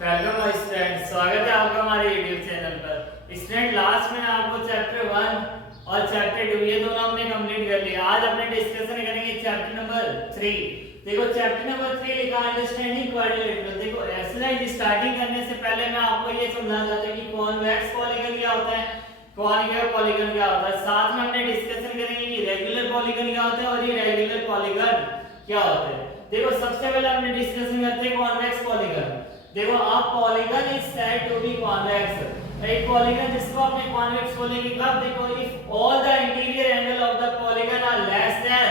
Welcome my student, स्वागत है आपका हमारे YouTube चैनल पर। स्टूडेंट लास्ट में आपको चैप्टर 1 और चैप्टर 2 ये दोनों हमने कंप्लीट कर लिया। आज अपने डिस्कशन करेंगे चैप्टर नंबर 3। देखो चैप्टर नंबर 3 लिखा है अंडरस्टैंडिंग क्वाड्रिलेटरल। देखो एक्सरसाइज स्टार्टिंग करने से पहले मैं आपको ये समझाना चाहता हूं कि कॉन्वेक्स पॉलीगन क्या होता है, कॉनिकल पॉलीगन क्या होता है। साथ में हमने डिस्कशन करेंगे कि रेगुलर पॉलीगन क्या होता है और इरेगुलर पॉलीगन क्या होता है। देखो सबसे पहले हमने डिस्कशन करते हैं कॉन्वेक्स पॉलीगन। देखो आप polygon is said to be convex. एक पॉलीगन जिसको आपने कॉन्वेक्स बोलेंगे कब, देखो if all the interior angle of the polygon are less than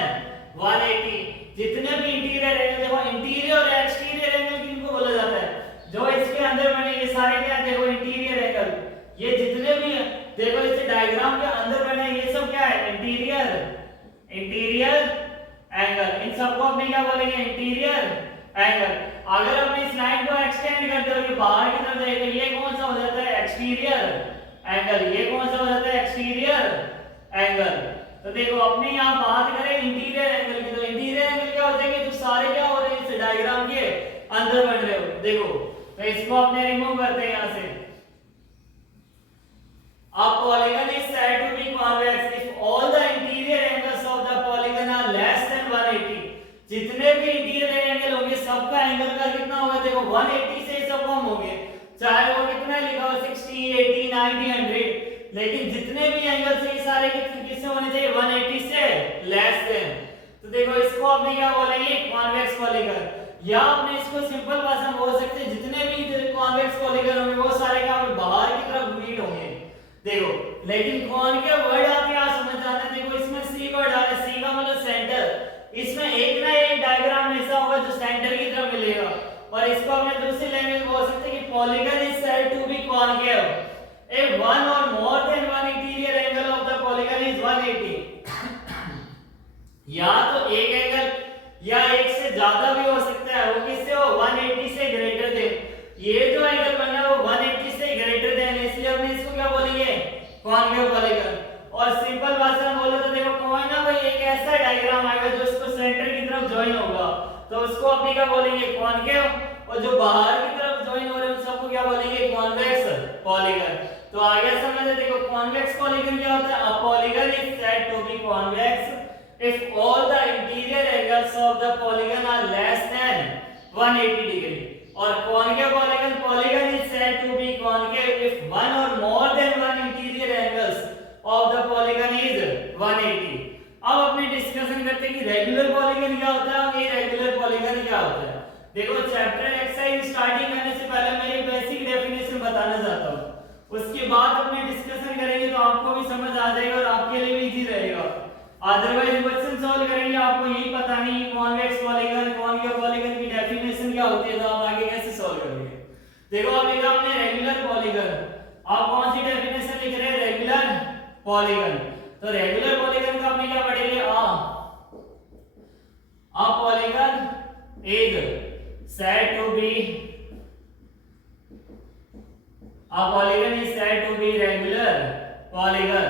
180। जितने भी इंटीरियर एंगल, देखो इंटीरियर और एक्सटीरियर एंगल किनको बोला जाता है, जो इसके अंदर बने ये सारे क्या है, देखो इंटीरियर एंगल। ये जितने भी देखो इस डायग्राम के अंदर बने ये सब क्या है, इंटीरियर एंगल। इन सबको अपने क्या बोलेंगे, इंटीरियर एंगल। अगर अपनी इस लाइन को एक्सटेंड करते हो कि बाहर की तरफ जाएगा, ये कौन सा हो जाता है, एक्सटीरियर एंगल। ये कौन सा हो जाता है, एक्सटीरियर एंगल। तो देखो अपने यहां बात करें इंटीरियर एंगल की, तो इंटीरियर एंगल क्या होते हैं, जो सारे क्या हो रहे हैं इस डायग्राम के अंदर बन रहे हो। देखो तो इसको अपने रिमूव करते हैं यहां से। A polygon is said to be convex if all the interior angles of the polygon are less than 180। जितने भी इंटीरियर एंगल होंगे सबका एंगल का कितना होगा, देखो 180 से सब कम होंगे, चाहे वो कितना लिखा हो 60, 80, 90, 100, लेकिन जितने भी एंगल से ये सारे किससे होने चाहिए, 180 से लेस देन। तो देखो इसको आपने क्या बोलेंगे, कॉन्वेक्स पॉलीगन। या आपने इसको सिंपल भाषा में बोल सकते हैं जितने भी कॉन्वेक्स पॉलीगन होंगे वो सारे क्या होंगे, बाहर की तरफ मीट होंगे। देखो लेकिन कौन के वर्ड आप क्या समझ जाते हैं, देखो इसमें सी वर्ड आ रहा है, सी का मतलब सेंटर। इसमें एक ना एक डायग्राम ऐसा होगा जो सेंटर की तरफ मिलेगा, और इसको अपने दूसरी लैंग्वेज में बोल सकते हैं कि polygon is said to be concave if one or more than one interior angle of the polygon is 180। या तो एक एंगल या एक से ज्यादा भी हो सकता है, वो किससे हो, 180 से ग्रेटर देन। ये जो एंगल बना है वो 180 से ग्रेटर देन, इसलिए हमने इसको क्या बोलेंगे, कॉनकेव पॉलीगन। और सिंपल भाषा में बोले तो देखो कोई ना कोई एक ऐसा डायग्राम आएगा जो इसको सेंटर की तरफ ज्वाइन होगा, तो उसको अपने क्या बोलेंगे, कॉनकेव। और जो बाहर की तरफ ज्वाइन हो रहे हैं उन सबको क्या बोलेंगे, कॉन्वेक्स पॉलीगन। तो आगे समझे, देखो कॉन्वेक्स पॉलीगन क्या होता है, a polygon is said to be convex if all the interior angles of the polygon are less than 180 degree. और concave polygon is said to be concave if one or more than one interior angles of the polygon is 180। अब अपने discussion करते हैं कि regular polygon क्या होता है और इरेगुलर पॉलीगन क्या होता है। देखो चैप्टर एक्सरसाइज स्टार्टिंग करने से पहले मैं एक बेसिक डेफिनेशन बताना चाहता हूं, उसके बाद अपने डिस्कशन करेंगे तो आपको भी समझ आ जाएगा और आपके लिए भी इजी रहेगा। अदरवाइज क्वेश्चन सॉल्व करेंगे आपको यही पता नहीं कि कॉन्वेक्स पॉलीगन कॉनकेव पॉलीगन की डेफिनेशन क्या होती है, तो आप आगे कैसे सॉल्व करेंगे। देखो अब लिखा हमने रेगुलर पॉलीगन। आप कौन सी डेफिनेशन लिख रहे हैं, रेगुलर पॉलीगन। तो रेगुलर पॉलीगन का आपने क्या पढ़ेंगे, a polygon is said to be regular polygon।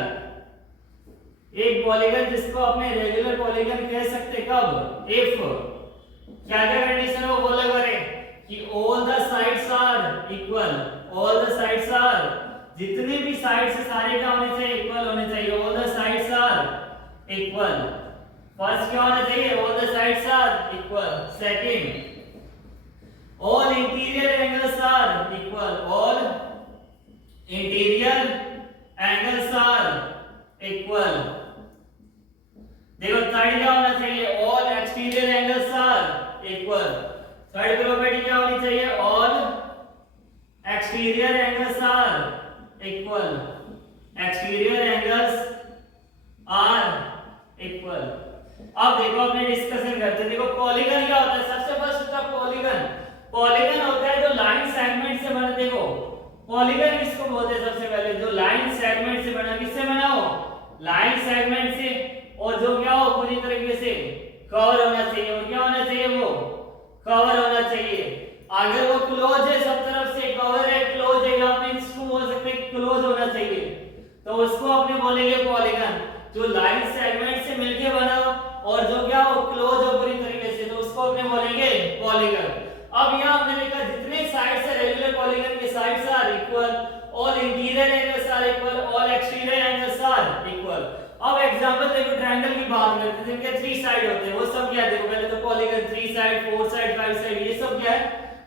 एक पॉलीगन जिसको अपने रेगुलर पॉलीगन कह सकते कब, इफ क्या क्या कंडीशन है वो बोला करें कि all the sides are equal. All the sides are, जितने भी साइड्स से सारे क्या होने चाहिए, इक्वल होने चाहिए। All the sides are equal. First क्या होना चाहिए, all the sides are equal. Second, all interior angles are equal. All interior angles are equal. देखो थर्ड क्या होना चाहिए, all exterior angles are equal. Third property क्या होनी चाहिए, all exterior angles are equal. Exterior angles are equal. अब देखो अपने डिस्कशन करते हैं। देखो पॉलीगन क्या होता है, सबसे फर्स्ट होता है पॉलीगन। पॉलीगन होता है जो लाइन सेगमेंट से बना। देखो पॉलीगन किसको बोलते हैं, सबसे पहले जो लाइन सेगमेंट से बना। किससे बना हो, लाइन सेगमेंट से, और जो क्या हो पूरी तरीके से कवर होना चाहिए। और क्या होना चाहिए, वो कवर होना चाहिए। अगर वो क्लोज है, सब तरफ से कवर है, क्लोज है, या फिर इसको बोल सकते हैं क्लोज होना चाहिए, तो उसको अपने बोलेंगे पॉलीगन। जो लाइन सेगमेंट से मिलके बना हो और जो क्या हो क्लोज हो पूरी तरीके से, तो उसको अपने बोलेंगे पॉलीगन। अब यहाँ हमने लिखा जितने साइड से रेगुलर पॉलीगन के sides are equal, all interior angles are equal, all exterior angles are equal. अब एग्जांपल देखो ट्रायंगल की बात करते हैं जिनके 3 साइड होते हैं, वो सब क्या है देखो, पहले तो पॉलीगन 3 साइड 4 साइड 5 साइड, ये सब क्या है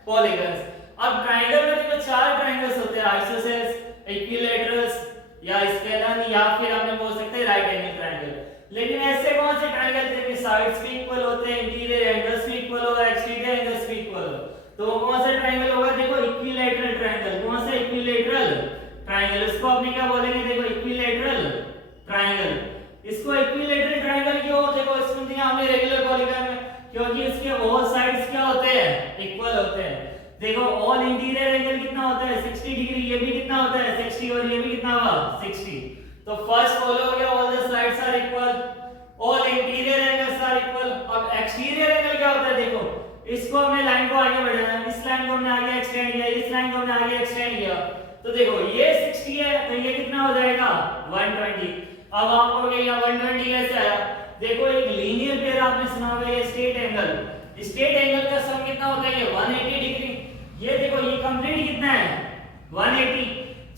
पॉलीगन्स। अब ट्रायंगल में देखो 4 ट्रायंगल्स होते हैं, आइसोसेल्स, इक्विलैटरल्स या स्केलन, या फिर हमने बोल सकते हैं राइट एंगल ट्रायंगल। लेकिन ऐसे कौन से ट्रायंगल जिनके साइड्स भी इक्वल होते हैं, इंटीरियर एंगल्स भी इक्वल हो, एक्सटीरियर एंगल्स भी इक्वल हो, तो वो कौन सा ट्रायंगल होगा देखो, इक्विलैटरल ट्रायंगल। कौन सा इक्विलैटरल ट्रायंगल, इसको अपने क्या बोलेंगे देखो, इक्विलैटरल ट्रायंगल। इसको इक्विलैटरल ट्रायंगल क्यों, देखो इसमें दिया हमने रेगुलर पॉलीगन में, क्योंकि उसके ऑल साइड्स क्या होते हैं इक्वल होते हैं। देखो ऑल इंटीरियर एंगल कितना होता है 60 डिग्री, ये भी कितना होता है 60, और ये भी कितना हुआ 60। तो फर्स्ट फॉलो हो गया, all the sides are equal, all interior angles are equal. अब एक्सटीरियर एंगल क्या होता है देखो, इसको हमने लाइन को आगे बढ़ाना है, इस लाइन को हमने आगे एक्सटेंड किया, इस लाइन को हमने आगे एक्सटेंड किया, तो देखो ये 60 है तो ये कितना हो जाएगा 120। अब आपको क्या 120 कैसे आया, देखो एक लीनियर पेयर आपने सुना होगा, ये स्ट्रेट एंगल, स्ट्रेट एंगल का सम कितना होता है ये 180 डिग्री। ये देखो ये कंप्लीट कितना है 180,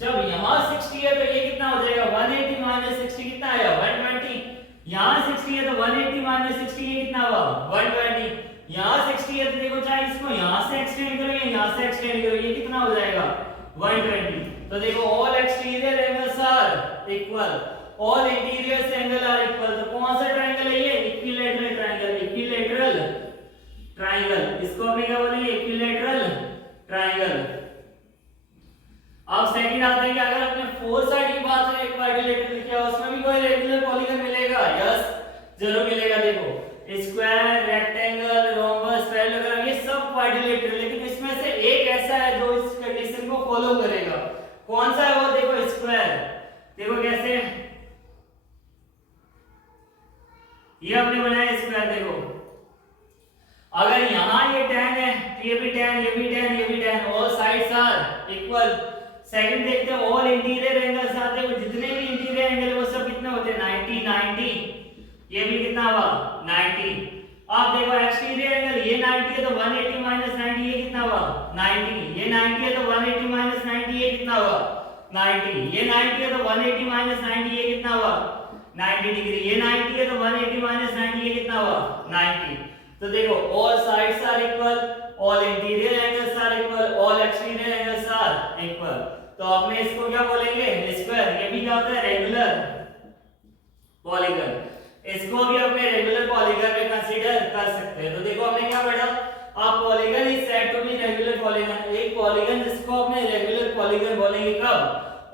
जब यहाँ 60 है तो ये कितना हो जाएगा 180 माइनस 60 कितना आया 120। यहाँ 60 है तो 180 माइनस 60 ये कितना हुआ 120। यहाँ 60 है तो देखो चाहे इसको यहाँ से एक्सटेंड करो या यहाँ से एक्सटेंड करो, ये कितना हो जाएगा 120। तो देखो all exterior angles are equal, all interior angle are equal. तो कौन सा ट्रायंगल है ये इक्विलैटरल ट्रायंगल, इक्विलैटरल ट्रायंगल, इसको हम क्या बोलेंगे इक्विलैटरल ट्रायंगल। अब सेकंड आते हैं कि अगर अपने 4 साइड की बात करें, एक क्वाड्रिलेटरल लिखा है उसमें भी कोई रेगुलर पॉलीगन मिलेगा, यस जरूर मिलेगा। देखो स्क्वायर, रेक्टेंगल, रोम्बस, पैरेललोग्राम, ये सब क्वाड्रिलेटरल, लेकिन इसमें से एक ऐसा है जो इस कंडीशन को फॉलो करेगा। कौन सा है वो देखो स्क्वायर। देखो कैसे ये हमने बनाया स्क्वायर, देखो अगर यहाँ ये tan है तो ये भी tan, ये भी tan, ये भी tan, all sides are equal. Second देखते हैं ऑल इंटीरियर एंगल्स आते हैं, जितने भी इंटीरियर एंगल वो सब कितने होते हैं 90 90, ये भी कितना हुआ 90। अब देखो एक्सटीरियर एंगल, ये 90 है तो 180 माइनस 90 ये कितना हुआ 90, ये 90 है तो 180 माइनस 90 ये कितना हुआ 90, ये 90 है तो 180 माइनस 90 ये कितना हुआ 90 डिग्री, ये 90 है तो 180 माइनस 90 ये कितना हुआ 90। तो देखो all sides are equal, all interior angles are equal, all exterior angles are equal. तो अपने इसको क्या बोलेंगे स्क्वायर। ये भी क्या होता है रेगुलर पॉलीगन, इसको भी अपने रेगुलर पॉलीगन में कंसीडर कर सकते हैं। तो देखो हमने क्या पढ़ा, अब polygon is said to be regular polygon. एक पॉलीगन जिसको अपने रेगुलर पॉलीगन बोलेंगे कब,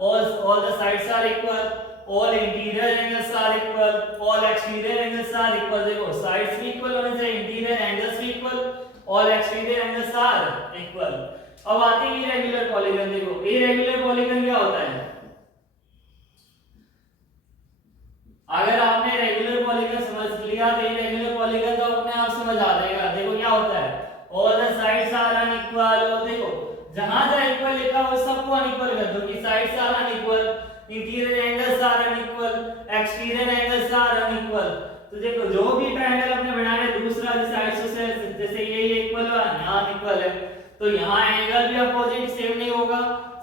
all the sides are equal, all interior angles are equal, all exterior angles are equal। देखो sides भी equal होने चाहिए, interior angles भी equal, all exterior angles are equal। अब आते हैं irregular polygon। देखो irregular polygon क्या होता है, अगर आपने रेगुलर पॉलीगन समझ लिया तो irregular polygon तो अपने आप समझ आ जाएगा। देखो क्या होता है all the sides are unequal, और देखो जहां जहां इक्वल लिखा हो सबको अनइक्वल कर दो कि sides are unequal, interior angles are unequal, exterior angles are unequal. तो देखो जो भी ट्रायंगल अपने बनाया है, दूसरा जैसे आइसोसेल्स, जैसे ये इक्वल है यहाँ अनइक्वल है, तो यहाँ एंगल भी अपोजिट सेम नहीं होगा,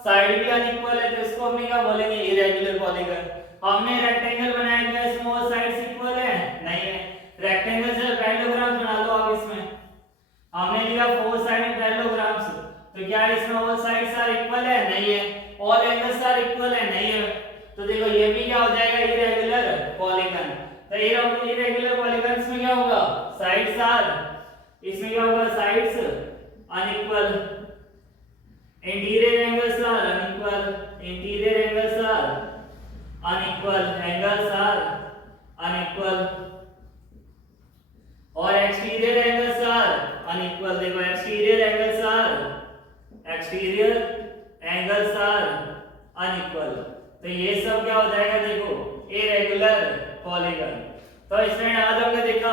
साइड भी अनइक्वल है, तो इसको हमने क्या बोलेंगे इरेगुलर पॉलीगन। हमने रेक्टेंगल बनाया गया, इसमें ऑल साइड्स इक्वल है नहीं है, रेक्टेंगल से पैरेललोग्राम बना लो आप। इसमें हमने लिया 4 साइड में पैरेललोग्राम्स, तो क्या इसमें ऑल साइड्स आर इक्वल है नहीं है, ऑल एंगल्स आर इक्वल है नहीं है। तो देखो ये भी क्या हो जाएगा इरेगुलर पॉलीगन। तो इरेगुलर पॉलीगन्स में क्या होगा साइड्स आर, इसमें क्या होगा sides unequal, interior angles are unequal, interior angles are unequal, angles are unequal, और एक्सटीरियर एंगल्स आर अनइक्वल। देखो एक्सटीरियर एंगल्स आर अनइक्वल। तो ये सब क्या हो जाएगा देखो इरेगुलर पॉलीगन। तो इसमें आज हमने देखा,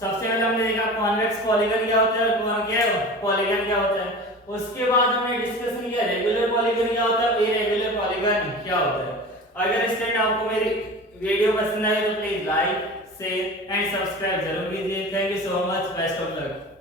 सबसे पहले हमने देखा कॉन्वेक्स पॉलीगन क्या होता है और कॉनकेव पॉलीगन क्या होता है। उसके बाद हमने डिस्कशन किया रेगुलर पॉलीगन क्या होता है, इरेगुलर पॉलीगन क्या होता है। अगर स्टूडेंट आपको मेरी वीडियो पसंद आए तो please like, share and subscribe जरूर कीजिए। Thank you so much, best of luck.